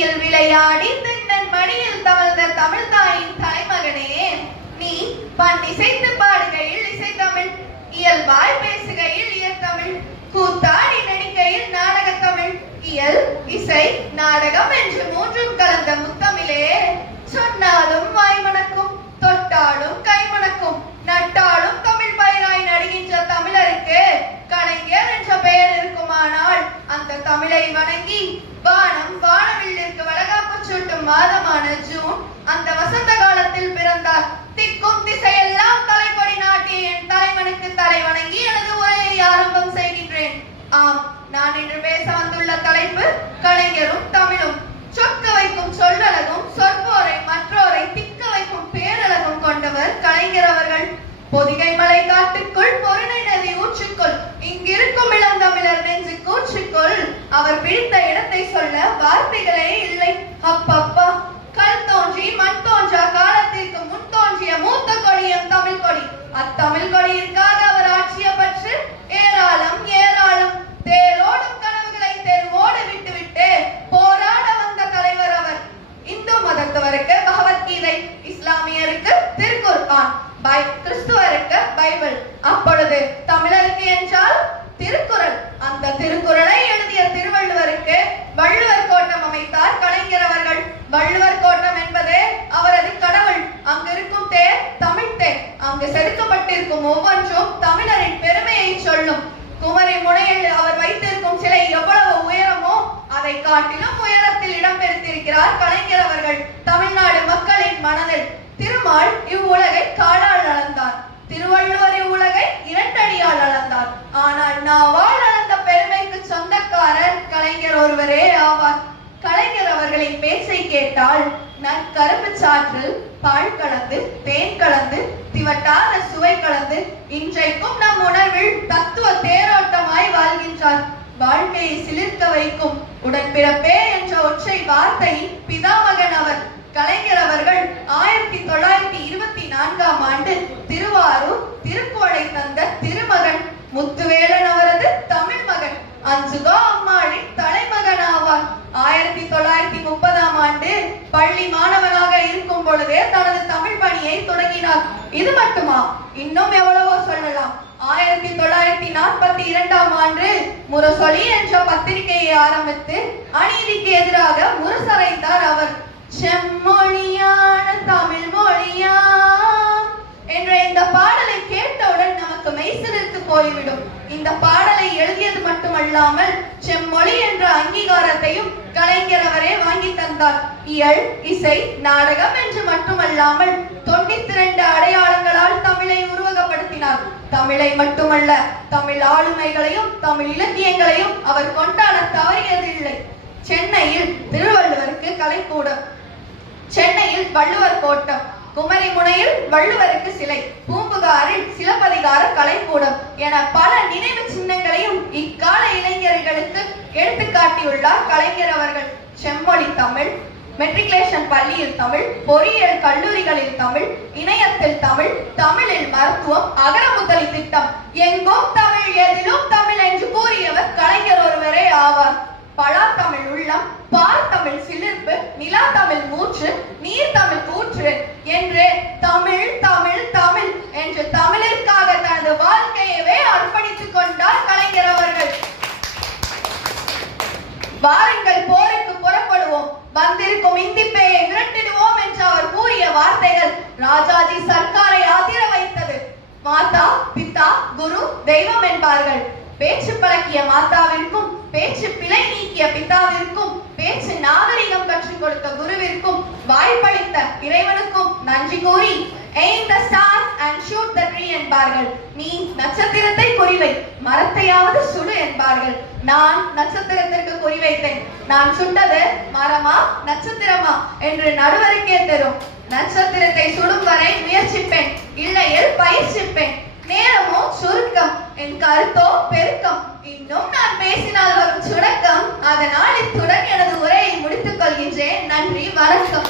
மடியில் விளையாடி திண்ணன் மடியில் தவழ்ந்த தமிழ் தாயின் தலைமகனே, நீ பண் இசைத்து பாடுகையில் இசைத்தமிழ், இயல்பாய் பேசுகையில் இயற்தமிழ், கூத்தாடி நடிக்கையில் நாடகத்தமிழ், இயல் இசை நாடகம் என்று மூன்றும் கலந்த முத்தமிழே. சொன்னாலும் வாய்மணக்கும், தொட்டாலும் கைமணக்கும், நட்டாலும் தமிழ் பயிராய் நடுகின்ற தமிழருக்கு கலைஞர் என்ற பெயர் இருக்குமானால் அந்த தமிழை வணங்கி வானம் வானவில்லிற்கு வளகாப்பு சூட்டும் மாதமான ஜூன் அந்த வசந்த காலத்தில் பிறந்தார். திக்கும் திசையெல்லாம் தலைக்கொடி நாட்டிய என் தலைவனுக்கு தலை வணங்கி எனது உரையை ஆரம்பம் செய்கின்றேன். ஆம், நான் இன்று பேச வந்துள்ள தலைப்பு கலைஞரும் தமிழும். சொக்க வைக்கும் சொல்லழகும், சொற்போரை மற்றோரை திக்க வைக்கும் பேரழகும் கொண்டவர் கலைஞர் அவர்கள். பொதிகை மலை காட்டுக்குள் பொருணை நதி ஊற்றுக்குள் இங்கிருக்கும் இளந்தமிழர் நெஞ்சு கூற்றுக்குள் அவர் பிடித்த இடத்தை சொல்ல வார்த்தைகளே இல்லை. அப்பப்பா, கல் தோன்றி மண் தோன்றா காலத்திற்கு முன் தோன்றிய மூத்த கொடியும் தமிழ் கொடி. அத்தமிழ் கொடியிற்காக அவர் ஆட்சிய பற்று ஏராளம் ஏராளம். தேரோடும் கனவுகளை தெருவோடு விட்டுவிட்டு போராட வந்த தலைவர் அவர். இந்து மதத்தவருக்கு பகவத்கீதை, இஸ்லாமியருக்கு திருக்குர்ஆன், கிறிஸ்துவருக்கு பைபிள், அப்பொழுது தமிழருக்கு என்றால் திருக்குறள். அந்த திருக்குறளை எழுதிய திருவள்ளுவருக்கு வள்ளுவர் கோட்டம் அமைத்தார் கலைஞர் அவர்கள். வள்ளுவர் கோட்டம் என்பது அவரது கடவுள். அங்கிருக்கும் தேர் தமிழ் தேர். அங்கு செதுக்கப்பட்டிருக்கும் ஒவ்வொன்றும் தமிழரின் பெருமையை சொல்லும். குமரி முனையில் அவர் வைத்திருக்கும் சிலை எவ்வளவு உயரமோ அதை காட்டிலும் உயரத்தில் இடம்பெற்றிருக்கிறார் கலைஞர் அவர்கள். தமிழ்நாடு மக்களின் மனதில் திருமால் இவ்வுலகை காலால் அளந்தார், திருவள்ளுவர் இவ்வுலகை இரண்டடியால் அளந்தார். ஆனால் நாவால் அளந்த பெருமைக்கு சொந்தக்காரர் கலைஞர் ஒருவரே ஆவார். கலைஞர் அவர்களின் பேச்சை கேட்டால் நற்கரும்பு சாற்றில் பால் கலந்து தேன் கலந்து திவட்டான சுவை கலந்து இன்றைக்கும் நம் உணர்வில் தத்துவ தேரோட்டமாய் வாழ்கின்றார். வாழ்க்கையை சிலிர்க்க வைக்கும் உடன்பிறப்பே என்ற ஒற்றை வார்த்தையின் பிதாமகன் அவர். கலைஞர் அவர்கள் 1924ஆம் ஆண்டு திருவாரூர் திருக்கோளை தந்த திருமகன். முத்துவேலன் அவரது தமிழ் மகன். அஞ்சுகா அம்மாளின் தலைமகன் ஆவார். 1930ஆம் ஆண்டு பள்ளி மாணவனாக இருக்கும் பொழுதே தனது தமிழ் பணியை தொடங்கினார். இது மட்டுமா, இன்னும் எவ்வளவோ சொல்லலாம். 1942ஆம் ஆண்டு முரசொலி என்ற பத்திரிகையை ஆரம்பித்து அநீதிக்கு எதிராக முரசறைந்தார் அவர். செம்மொழியான தமிழ் மொழியா என்ற இந்த பாடலை கேட்டவுடன் நமக்கு மெய்சிலிர்த்து போய்விடும். இந்த பாடலை எழுதியது மட்டுமல்லாமல் செம்மொழி என்ற அங்கீகாரத்தையும் கலைஞர் அவரே வாங்கி தந்தார். இயல் இசை நாடகம் என்று மட்டுமல்லாமல் 92 அடையாளங்களால் தமிழை உருவகப்படுத்தினார். தமிழை மட்டுமல்ல, தமிழ் ஆளுமைகளையும் தமிழ் இலக்கியங்களையும் அவர் கொண்டாட தவறியதில்லை. சென்னையில் திருவள்ளுவருக்கு கலைக்கூடம், சென்னையில் வள்ளுவர் கோட்டம், குமரி முனையில் வள்ளுவருக்கு சிலை, பூம்புகாரில் சிலப்பதிகார கலைக்கூடம் என பல நினைவு சின்னங்களையும் இக்கால இளைஞர்களுக்கு எடுத்துக்காட்டியுள்ளார் கலைஞர் அவர்கள். செம்மொழி தமிழ், மெட்ரிகுலேஷன் பள்ளியில் தமிழ், பொறியியல் கல்லூரிகளில் தமிழ், இணையத்தில் தமிழ், தமிழில் மருத்துவம், அகரமுதலி திட்டம், எங்கும் தமிழ் எதிலும் தமிழ் என்று கூறியவர் கலைஞர் ஒருவரே ஆவார். பலா தமிழ் உள்ளம், பார் தமிழ் சிலிர்ப்பு, நிலா தமிழ் மூச்சு, நீர் தமிழ் கூற்று என்று தமிழ் தமிழ் தமிழ் என்று தமிழிற்காக தனது வாழ்க்கையவே அர்ப்பணித்துக் கொண்டார் கலைஞர் அவர்கள். வாருங்கள் போருக்கு புறப்படுவோம், வந்திருக்கும் இந்தி பேயை விரட்டிடுவோம் என்று அவர் கூறிய வார்த்தைகள் ராஜாஜி சர்க்காரை அதிர வைத்தது. மாதா பிதா குரு தெய்வம் என்பார்கள். பேச்சு பழக்கிய மாதாவிற்கும், பேச்சு பிழை நீக்கிய பிதாவிற்கும், பேச்சு நாகரிகம் கற்றுக் கொடுத்த குருவிற்கும், வாய்ப்பளித்த இறைவனுக்கும் நன்றி கூறி aim the star and shoot the tree என்பார்கள். நீ நட்சத்திரத்தை குறிவை, மரத்தையாவது சுடு என்பார்கள். நான் நட்சத்திரத்திற்கு குறிவைத்தேன். நான் சுட்டது மரமா நட்சத்திரமா என்று நடுவருக்கே தரும். நட்சத்திரத்தை சுடும் வரை முயற்சிப்பேன், இல்லையில் பயிற்சிப்பேன். நேரமோ சுருக்கம், என் கருத்தோ பெருக்கம். இன்னும் நான் பேசினால் வரும் சுணக்கம். அதனால் இத்துடன் எனது உரையை முடித்துக் கொள்கின்றேன். நன்றி, வணக்கம்.